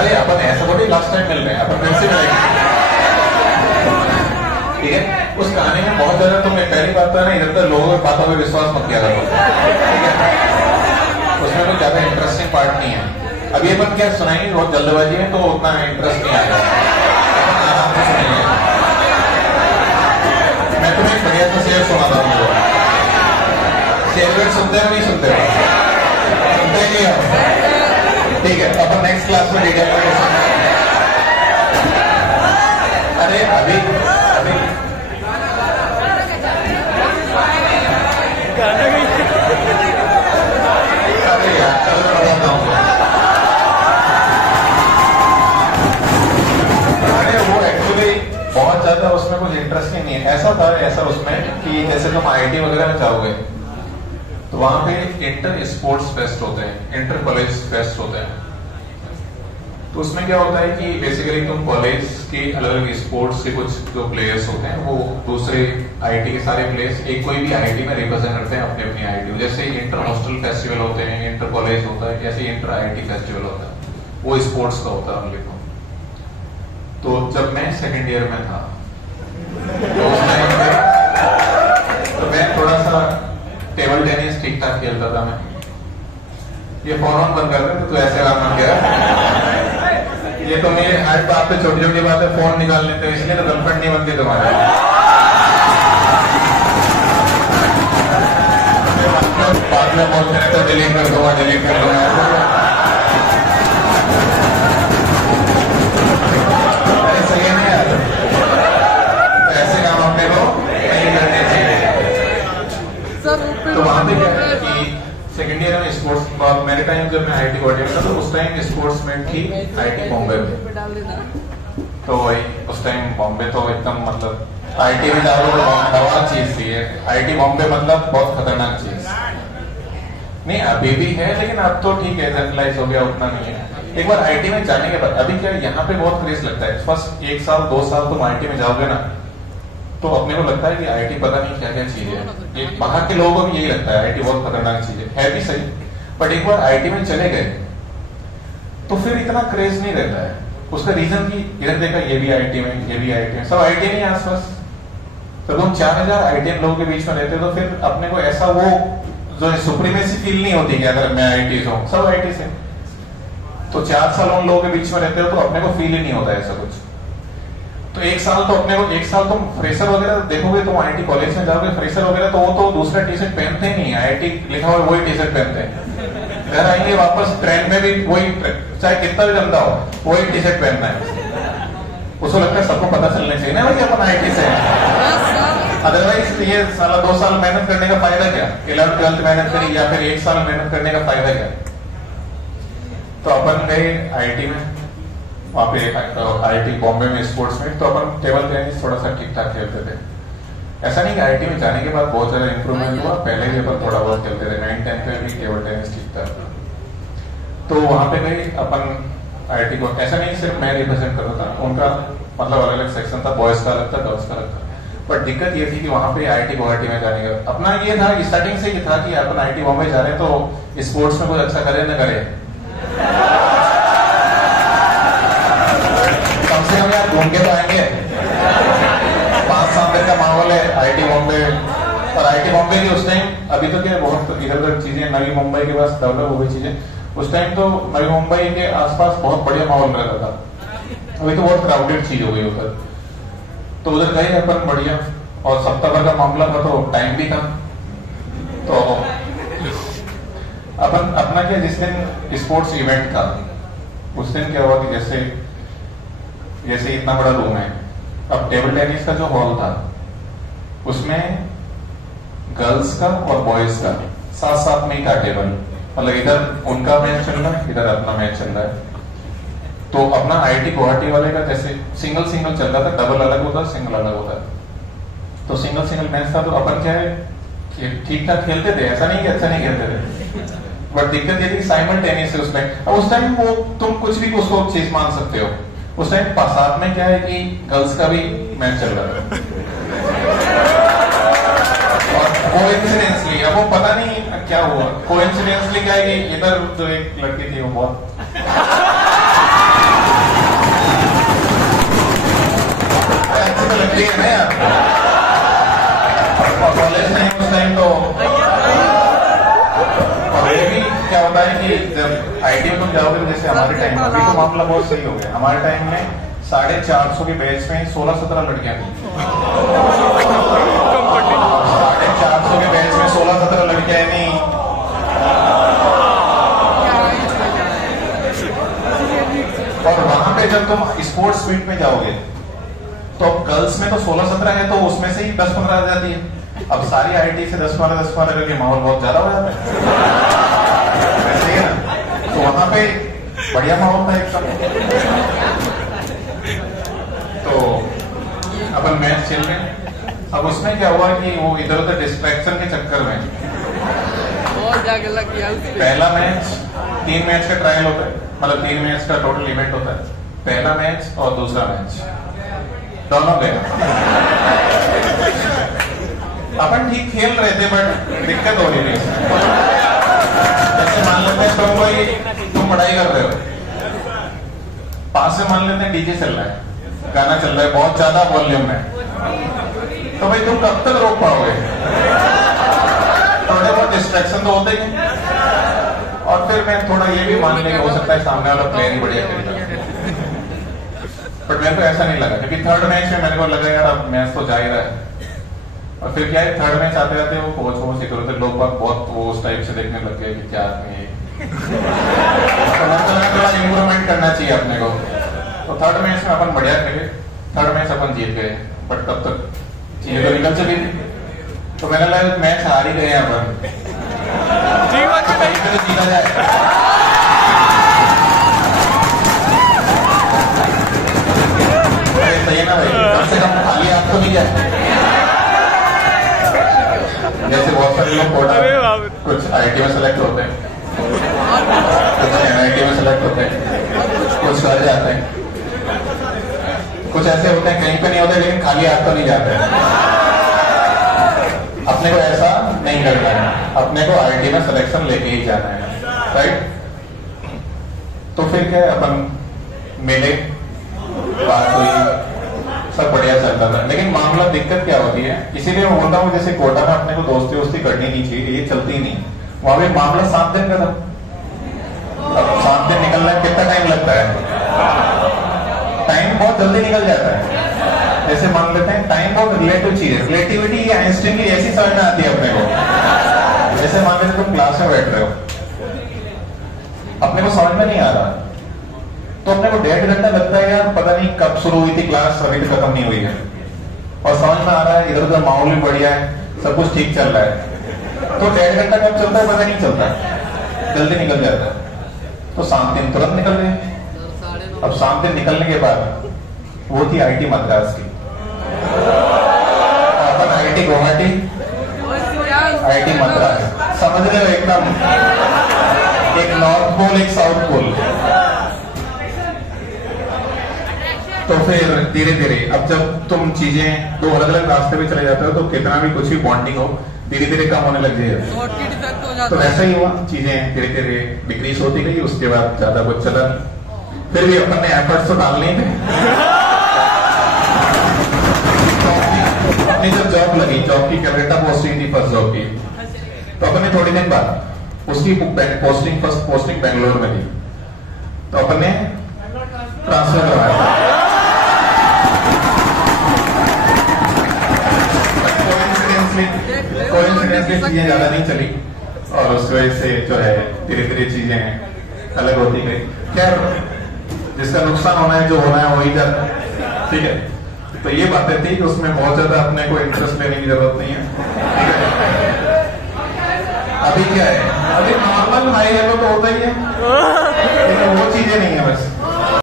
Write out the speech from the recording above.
अरे अपन ऐसा थोड़ी लास्ट टाइम मिल रहे हैं, अपन फिर से मिलेंगे, ठीक है। उस कहानी में बहुत ज्यादा तुम्हें पहली बात तो ना इधर तक लोगों की बातों पर विश्वास मत किया करो, ठीक है। उसमें कोई ज्यादा इंटरेस्टिंग पार्ट नहीं है। अभी अपन क्या सुनाएंगे, बहुत जल्दबाजी है तो उतना इंटरेस्ट नहीं आएगा, आराम से सुनाइए। मैं तुम्हें एक बढ़िया सा शेर सुनाता हूँ। शेर वेट सुनते हो नहीं सुनते हो? सुनते नहीं हो, ठीक है। अपन नेक्स्ट क्लास में डिटेल में सुनेंगे। अरे अभी अरे यार चलो बताता हूँ। अरे वो एक्चुअली बहुत ज्यादा उसमें कुछ इंटरेस्टिंग नहीं है। ऐसा था ऐसा उसमें कि जैसे तुम आईटी वगैरह में जाओगे तो वहां पे इंटर स्पोर्ट्स फेस्ट होते हैं, इंटर कॉलेज फेस्ट होते हैं। तो उसमें क्या होता है कि बेसिकली तुम कॉलेज के अलग अलग स्पोर्ट्स के कुछ जो प्लेयर्स होते हैं वो दूसरे आईटी के सारे प्लेयर्स एक कोई भी आईटी में रिप्रेजेंट करते हैं अपनी अपनी आईटी। जैसे इंटर हॉस्टल फेस्टिवल होते हैं, इंटर कॉलेज होता है, ऐसे इंटर आईटी फेस्टिवल होता है, वो स्पोर्ट्स का होता है ओनली। तो जब मैं सेकेंड ईयर में था तो उस टाइम पे तो मैं थोड़ा सा टेबल टेनिस ठीक ठाक खेलता था। मैं ये फोन ऑन बंद कर दे तो ऐसे काम मत किया। ये तो मेरे हार्ट बात पे छोटी छोटी बात है फोन निकाल लेते हो, इसलिए तो गर्लफ्रेंड नहीं बनती तुम्हारे। बाद में बोलते हैं तो डिलीट कर दूंगा, डिलीट कर दूंगा। सही है ना यार? तो ऐसे काम अपने को नहीं करने चाहिए। तो वहां पे क्या है कि सेकेंड ईयर में स्पोर्ट्स, मेरे टाइम जब मैं आईटी गुवाहाटी में था तो उस टाइम स्पोर्ट्स में थी आईटी बॉम्बे में। तो वही उस टाइम बॉम्बे तो एकदम मतलब आईटी में जाओ तो बहुत चीज थी। आईटी बॉम्बे मतलब बहुत खतरनाक चीज नहीं, अभी भी है लेकिन अब तो ठीक है, सेंट्रलाइज हो गया, उतना नहीं है। एक बार आईटी में जाने के बाद अभी क्या यहाँ पे बहुत क्रेज लगता है। फर्स्ट 1 साल 2 साल तुम आईटी में जाओगे ना तो अपने को लगता है कि आईटी पता नहीं क्या क्या चीज है। ये बाहर के लोगों को भी यही लगता है आईटी बहुत खतरनाक चीज है भी सही। बट एक बार आईटी में चले गए तो फिर इतना क्रेज नहीं रहता है। उसका रीजन कि इधर देखा ये भी आईटी में, ये भी आईटी में, सब आईटी में आसपास। तो तुम 4000 आईटीएन लोगों के बीच में रहते तो फिर अपने को ऐसा वो जो सुप्रीमेसी फील नहीं होती कि अगर मैं आईटी से हूँ, सब आईटी से। तो 4 साल उन लोगों के बीच में रहते हो तो अपने को फील ही नहीं होता ऐसा कुछ। तो 1 साल तो अपने को, 1 साल तुम फ्रेशर वगैरह देखोगे, तुम आईटी कॉलेज में जाओगे फ्रेशर वगैरह तो वो तो दूसरा टी शर्ट पहनते ही नहीं है, आईटी लिखा हुआ वही टी शर्ट पहनते हैं। घर आएंगे वापस ट्रेन में भी वही, चाहे कितना भी गंदा हो वही टी शर्ट पहनना है। उसको लगता है सबको पता चलना चाहिए ना भाई अपन आईटी से हैं। अदरवाइज ये साला 2 साल मेहनत करने का फायदा क्या? 11th 12th मेहनत करी या फिर 1 साल मेहनत करने का फायदा क्या? तो अपन गए आईटी में, वहाँ पे आईटी बॉम्बे में स्पोर्ट्स में। तो अपन टेबल टेनिस थोड़ा सा ठीक ठाक खेलते थे। ऐसा नहीं कि आईटी में जाने के बाद बहुत ज्यादा इंप्रूवमेंट हुआ, पहले भी अपन थोड़ा बहुत खेलते थे। 9th 10th में भी टेबल टेनिस ठीक था। तो वहां पे गए अपन आईटी को, ऐसा नहीं सिर्फ मैं रिप्रेजेंट कर रहा था, उनका मतलब अलग अलग सेक्शन था, बॉयज का अलग था, गर्ल्स का अलग था। बट दिक्कत ये थी कि वहां पे आईटी गुवाहाटी में जाने का अपना ये था, स्टार्टिंग से ये था कि अपन आईटी बॉम्बे जा रहे हैं तो स्पोर्ट्स में कुछ अच्छा करे न करे, कम से कम यार घूम के तो आएंगे। 5 साल तक का माहौल है आईटी बॉम्बे। और आईटी बॉम्बे की उस टाइम, अभी तो क्या बहुत इधर उधर चीजें नवी मुंबई के पास डेवलप हो गई चीजें, उस टाइम तो नवी मुंबई के आसपास बहुत बढ़िया माहौल रहता था। अभी तो बहुत क्राउडेड चीज हो गई उधर। तो उधर गए अपन बढ़िया, और सप्ताह का मामला था तो टाइम भी था। तो अपन अपना क्या, जिस दिन स्पोर्ट्स इवेंट था उस दिन क्या हुआ कि जैसे इतना बड़ा रूम है, अब टेबल टेनिस का जो हॉल था उसमें गर्ल्स का और बॉयज का साथ साथ में ही था टेबल। मतलब इधर उनका मैच चल रहा है, इधर अपना मैच चल रहा है। तो अपना आईटी गुवाहाटी वाले का जैसे सिंगल सिंगल चल रहा था, डबल अलग होता, सिंगल अलग होता। तो सिंगल सिंगल मैच था। तो अपन क्या है ठीक ठाक खेलते थे, ऐसा नहीं कि अच्छा नहीं खेलते थे। बट दिक्कत ये थी साइमल्टेनियस है उसमें। अब उस टाइम वो तुम कुछ भी उसको चीज मान सकते हो। उस टाइम साथ में क्या है कि गर्ल्स का भी मैच चल रहा था। और कोइंसिडेंसली, अब वो पता नहीं क्या हुआ, कोइंसिडेंसली क्या है कि इधर जो एक लड़की थी वो बहुत लगती है ना यार। और कॉलेज में उस टाइम तो और ये भी क्या होता है कि जब आईटी में तुम जाओगे, जैसे हमारे टाइम में, अभी तो मामला बहुत सही हो गया। हमारे टाइम में 450 के बैच में 16-17 लड़कियां थी। 450 के बैच में 16-17 लड़कियां नहीं। और वहां पे जब तुम स्पोर्ट्स मीट में जाओगे तो गर्ल्स में तो 16-17 है, तो उसमें से ही 10-15 आ जाती है। अब सारी आईटी से 10-12 करके माहौल बहुत ज्यादा हो जाता है, वैसे ही ना। तो वहां पे बढ़िया माहौल था एकदम। तो अपन मैच खेल रहे हैं। अब उसमें क्या हुआ कि वो इधर उधर डिस्ट्रैक्शन के चक्कर में पहला मैच, 3 मैच का ट्रायल होता है, मतलब 3 मैच का टोटल इवेंट होता है। पहला मैच और दूसरा मैच दोनों गए। अपन ठीक खेल रहे थे बट दिक्कत हो रही थी। जैसे मान लेते हैं तुम पढ़ाई कर रहे हो, पास से मान लेते हैं डीजे चल रहा है, गाना चल रहा है बहुत ज्यादा वॉल्यूम में, तो भाई तुम कब तक रोक पाओगे? थोड़े बहुत डिस्ट्रैक्शन तो होते ही। और फिर मैं थोड़ा ये भी मान लेंगे, हो सकता है सामने वाला प्लेयर ही बढ़िया खेलेगा, बट मेरे को ऐसा नहीं लगा, क्योंकि थर्ड मैच में मेरे को लगा यार अब मैच तो जा ही रहा है। और फिर क्या है, थर्ड मैच आते आते वो कोच वो सिक्योरिटी लोग बहुत वो उस टाइप से देखने लग गए कि क्या आदमी है। तो थोड़ा इम्प्रूवमेंट करना चाहिए अपने को। तो थर्ड मैच में अपन बढ़िया खेले, थर्ड मैच अपन जीत गए, बट तब तक चीजें तो निकल चली थी। तो मैंने लगा मैच हार ही गए अपन, तो जीता जाए। सही है ना भाई, कम से कम खाली हाथ तो नहीं जाए। जैसे बहुत सारे लोग कोटा कुछ आईटी में सेलेक्ट होते हैं, कुछ एनआईटी में सेलेक्ट होते हैं, कुछ कर जाते हैं, कुछ ऐसे होते हैं कहीं पे नहीं होते लेकिन खाली हाथ तो नहीं जाते। अपने को ऐसा नहीं करना है, अपने को आईटी में सिलेक्शन लेके ही जाना है, राइट। तो फिर क्या है, अपन मिले, बात हुई, सब बढ़िया चलता था। लेकिन मामला दिक्कत क्या होती है, इसीलिए मैं बोलता हूँ जैसे कोटा में अपने को दोस्ती वोस्ती करनी नहीं चाहिए, ये चलती नहीं। वहां पे मामला 7 दिन का था। अब 7 दिन निकलने में कितना टाइम लगता है? टाइम बहुत जल्दी निकल जाता है। जैसे मान लेते हैं टाइम बहुत रिलेटिव चीज है, रिलेटिविटी या इंस्टेंटली ऐसी समझ में आती है अपने को। जैसे मान लेते तुम क्लास में बैठ रहे हो, अपने को समझ में नहीं आ रहा, तो अपने को 1.5 घंटा लगता है यार, पता नहीं कब शुरू हुई थी क्लास, अभी तक खत्म नहीं हुई है। और समझ में आ रहा है इधर उधर माहौल भी बढ़िया है, सब कुछ ठीक चल रहा है, तो 1.5 घंटा कब चलता है पता नहीं चलता, जल्दी निकल जाता है। तो 7 दिन तुरंत निकल गए। अब 7 दिन निकलने के बाद वो थी आईटी मद्रास की, अपन आईटी गुवाहाटी, आईटी मद्रास, समझ रहे हो एकदम, एक नॉर्थ पोल एक साउथ पोल। तो फिर धीरे धीरे अब जब तुम चीजें 2 अलग अलग रास्ते पे चले जाते हो तो कितना भी कुछ भी बॉन्डिंग हो धीरे धीरे कम होने लग जाएगा। तो ऐसा ही हुआ, चीजें धीरे धीरे डिक्रीज होती गई, उसके बाद ज्यादा कुछ चला। फिर भी अपन ने एफर्ट्स तो डालने थे। अपनी जब जॉब लगी, जॉब की कैलकाटा पोस्टिंग थी, फर्स्ट जॉब की, तो अपन ने थोड़ी दिन बाद उसकी पोस्टिंग फर्स्ट पोस्टिंग बेंगलोर में थी, तो अपन ने ट्रांसफर करवाया। चीजें ज्यादा नहीं चली और उस वजह से जो है धीरे धीरे चीजें अलग होती गई। खैर, जिसका नुकसान होना है, जो होना है वही जाता है, ठीक है। तो ये बातें थी कि उसमें बहुत ज्यादा अपने को इंटरेस्ट लेने की जरूरत नहीं है, ठीक है। अभी क्या है, अभी नॉर्मल हाई लेवल तो होता ही है, लेकिन वो चीजें नहीं है बस।